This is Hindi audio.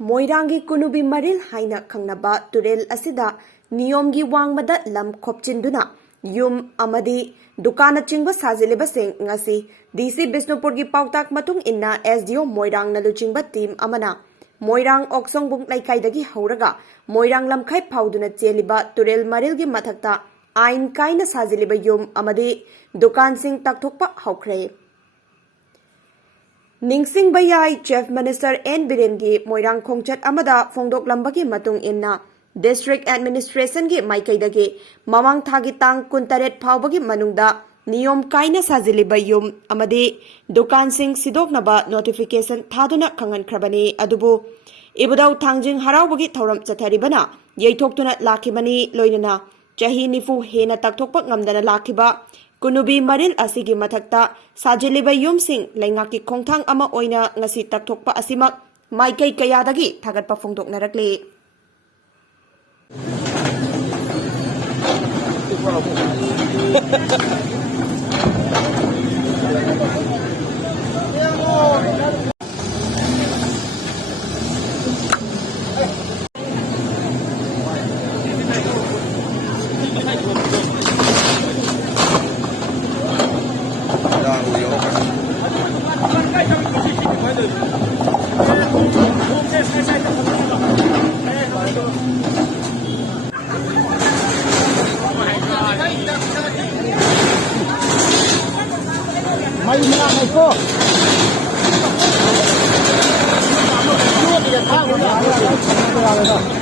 मोइरांगी कुनुबी मरिल हाइना खंगनबा तुरेल असिदा नियमगी वांगमदा लम खोपचिंदुना युम अमदी दुकान चिंग साजिलेबसिंग ngasi डीसी बिष्णुपुर की पाउताक मतुंग इन्ना एसडीओ मोइरांग नलुचिंग टीम अमना मोइरांग ओक्सोंगबुंग लाइकाइदगी हौरगा मोइरांग लमखाई फाउदुना चेलिबा तुरेल मरिल की मथक्ता आइन काइना साजिलेबा युम अमदी दुकान सिंग ताकथोकपा हौख्रे निंगसिंग बयाई चीफ मिनिस्टर एन बिरेन की मोइरांग खोंगचट अमदा फोंदोकलंबगी मतुंग इन्ना डिस्ट्रिक्ट एडमिनिस्ट्रेशन की माइकैदगी ममांग थागी तांग 23 फावबगी मनुंगदा नियम काइना साजिलिबा युम अमदी दुकान सिंग सिदोकनबा नोटिफिकेशन थादुना खंगनख्रबनी अदुबु इबुदाउ थांजिंग हरावबगी थौरम चथरिबना यैथोक्तुना लाखिबनी लोइनना चाही निफु हेना तकथोकपा ngamdana लाखिबा कुनुबी मरिल असिगी मथक्ता साजिलिबा युमसिंग लैंगाकी खोंथांग अमा ओइना ngasi तकथोकपा असिमक माइकै कयादगी थागतपा फोंदोकनरकले May mga ko. Luwag yan.